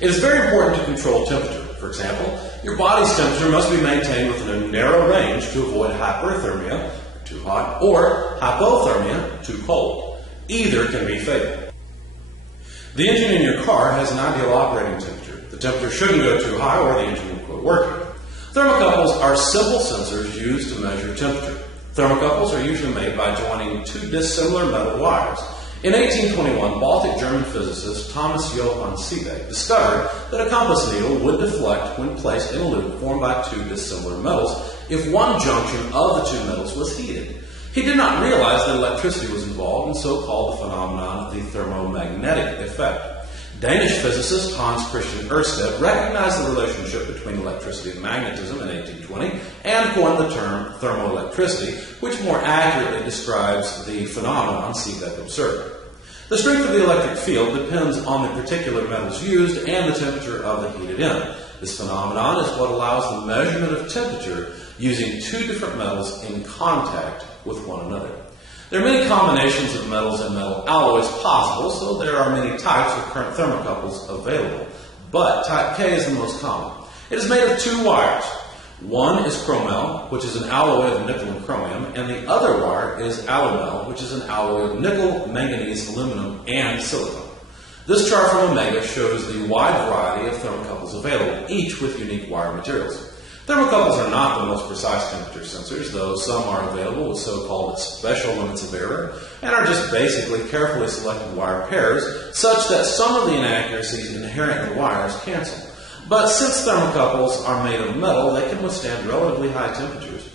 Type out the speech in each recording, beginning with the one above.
It is very important to control temperature. For example, your body's temperature must be maintained within a narrow range to avoid hyperthermia, too hot, or hypothermia, too cold. Either can be fatal. The engine in your car has an ideal operating temperature. The temperature shouldn't go too high or the engine will quit working. Thermocouples are simple sensors used to measure temperature. Thermocouples are usually made by joining two dissimilar metal wires. In 1821, Baltic German physicist Thomas Johann Seebeck discovered that a compass needle would deflect when placed in a loop formed by two dissimilar metals if one junction of the two metals was heated. He did not realize that electricity was involved and so called the phenomenon the thermomagnetic effect. Danish physicist Hans Christian Ørsted recognized the relationship between electricity and magnetism in 1820 and coined the term thermoelectricity, which more accurately describes the phenomenon Seebeck observed. The strength of the electric field depends on the particular metals used and the temperature of the heated end. This phenomenon is what allows the measurement of temperature using two different metals in contact with one another. There are many combinations of metals and metal alloys possible, so there are many types of current thermocouples available, but type K is the most common. It is made of two wires. One is chromel, which is an alloy of nickel and chromium, and the other wire is alumel, which is an alloy of nickel, manganese, aluminum, and silicon. This chart from Omega shows the wide variety of thermocouples available, each with unique wire materials. Thermocouples are not the most precise temperature sensors, though some are available with so-called special limits of error and are just basically carefully selected wire pairs such that some of the inaccuracies inherent in the wires cancel. But since thermocouples are made of metal, they can withstand relatively high temperatures.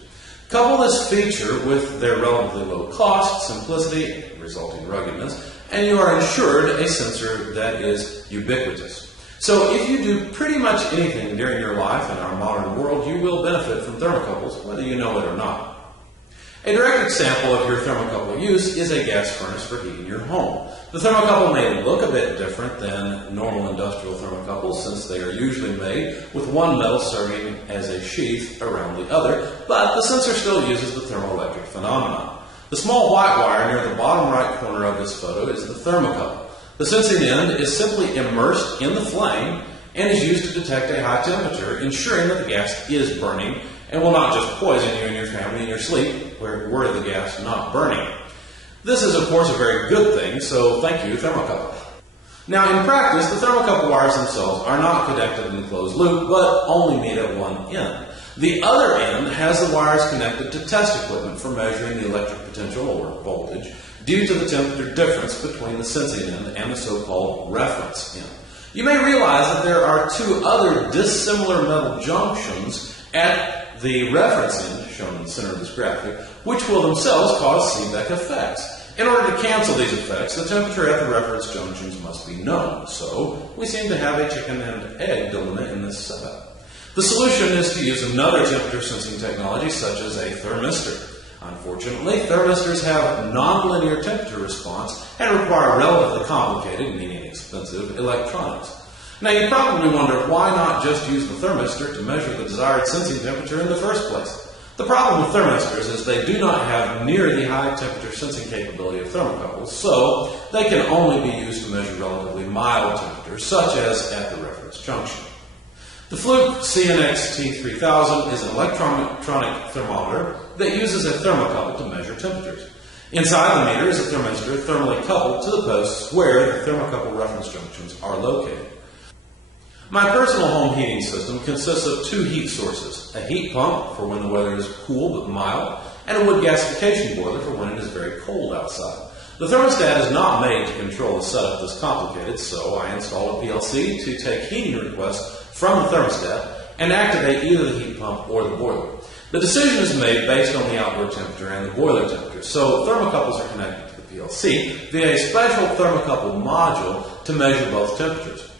Couple this feature with their relatively low cost, simplicity, resulting ruggedness, and you are ensured a sensor that is ubiquitous. So if you do pretty much anything during your life in our modern world, you will benefit from thermocouples, whether you know it or not. A direct example of your thermocouple use is a gas furnace for heating your home. The thermocouple may look a bit different than normal industrial thermocouples since they are usually made with one metal serving as a sheath around the other, but the sensor still uses the thermoelectric phenomenon. The small white wire near the bottom right corner of this photo is the thermocouple. The sensing end is simply immersed in the flame and is used to detect a high temperature, ensuring that the gas is burning and will not just poison you and your family in your sleep, were the gas not burning. This is, of course, a very good thing, so thank you, thermocouple. Now, in practice, the thermocouple wires themselves are not connected in a closed loop, but only meet at one end. The other end has the wires connected to test equipment for measuring the electric potential or voltage due to the temperature difference between the sensing end and the so-called reference end. You may realize that there are two other dissimilar metal junctions at the reference end, shown in the center of this graphic, which will themselves cause Seebeck effects. In order to cancel these effects, the temperature at the reference junctions must be known, so we seem to have a chicken and egg dilemma in this setup. The solution is to use another temperature sensing technology such as a thermistor. Unfortunately, thermistors have nonlinear temperature response and require relatively complicated, meaning expensive, electronics. Now, you probably wonder why not just use the thermistor to measure the desired sensing temperature in the first place. The problem with thermistors is they do not have near the high temperature sensing capability of thermocouples, so they can only be used to measure relatively mild temperatures, such as at the reference junction. The Fluke CNX T3000 is an electronic thermometer that uses a thermocouple to measure temperatures. Inside the meter is a thermistor thermally coupled to the posts where the thermocouple reference junctions are located. My personal home heating system consists of two heat sources, a heat pump for when the weather is cool but mild, and a wood gasification boiler for when it is very cold outside. The thermostat is not made to control a setup this complicated, so I installed a PLC to take heating requests from the thermostat and activate either the heat pump or the boiler. The decision is made based on the outdoor temperature and the boiler temperature, so thermocouples are connected to the PLC via a special thermocouple module to measure both temperatures.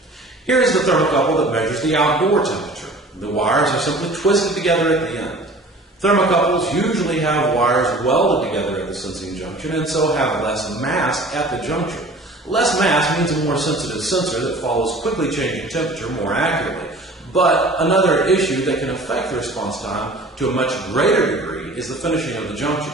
Here is the thermocouple that measures the outdoor temperature. The wires are simply twisted together at the end. Thermocouples usually have wires welded together at the sensing junction and so have less mass at the junction. Less mass means a more sensitive sensor that follows quickly changing temperature more accurately. But another issue that can affect the response time to a much greater degree is the finishing of the junction.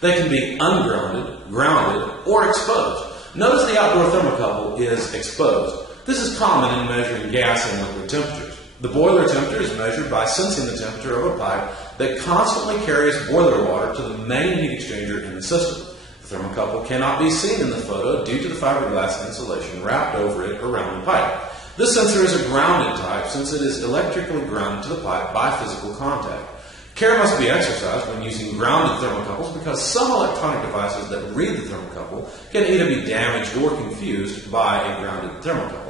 They can be ungrounded, grounded, or exposed. Notice the outdoor thermocouple is exposed. This is common in measuring gas and liquid temperatures. The boiler temperature is measured by sensing the temperature of a pipe that constantly carries boiler water to the main heat exchanger in the system. The thermocouple cannot be seen in the photo due to the fiberglass insulation wrapped over it around the pipe. This sensor is a grounded type since it is electrically grounded to the pipe by physical contact. Care must be exercised when using grounded thermocouples because some electronic devices that read the thermocouple can either be damaged or confused by a grounded thermocouple.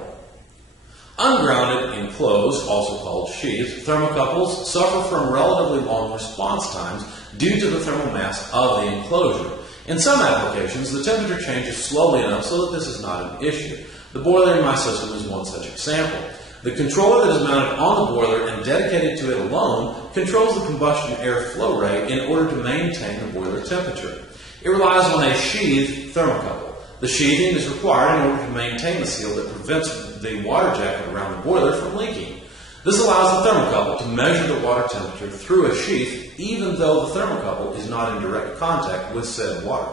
Ungrounded, enclosed, also called sheathed, thermocouples suffer from relatively long response times due to the thermal mass of the enclosure. In some applications, the temperature changes slowly enough so that this is not an issue. The boiler in my system is one such example. The controller that is mounted on the boiler and dedicated to it alone controls the combustion air flow rate in order to maintain the boiler temperature. It relies on a sheathed thermocouple. The sheathing is required in order to maintain the seal that prevents the water jacket around the boiler from leaking. This allows the thermocouple to measure the water temperature through a sheath even though the thermocouple is not in direct contact with said water.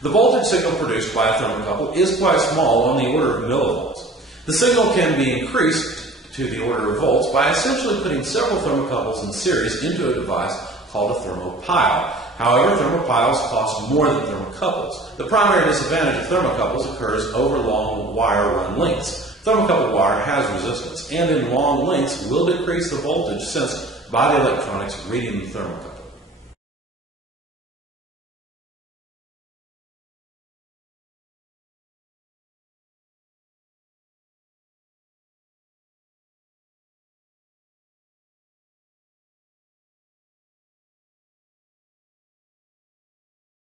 The voltage signal produced by a thermocouple is quite small, on the order of millivolts. The signal can be increased to the order of volts by essentially putting several thermocouples in series into a device called a thermopile. However, thermopiles cost more than thermocouples. The primary disadvantage of thermocouples occurs over long wire run lengths. Thermocouple wire has resistance, and in long lengths will decrease the voltage sensed by the electronics reading the thermocouple.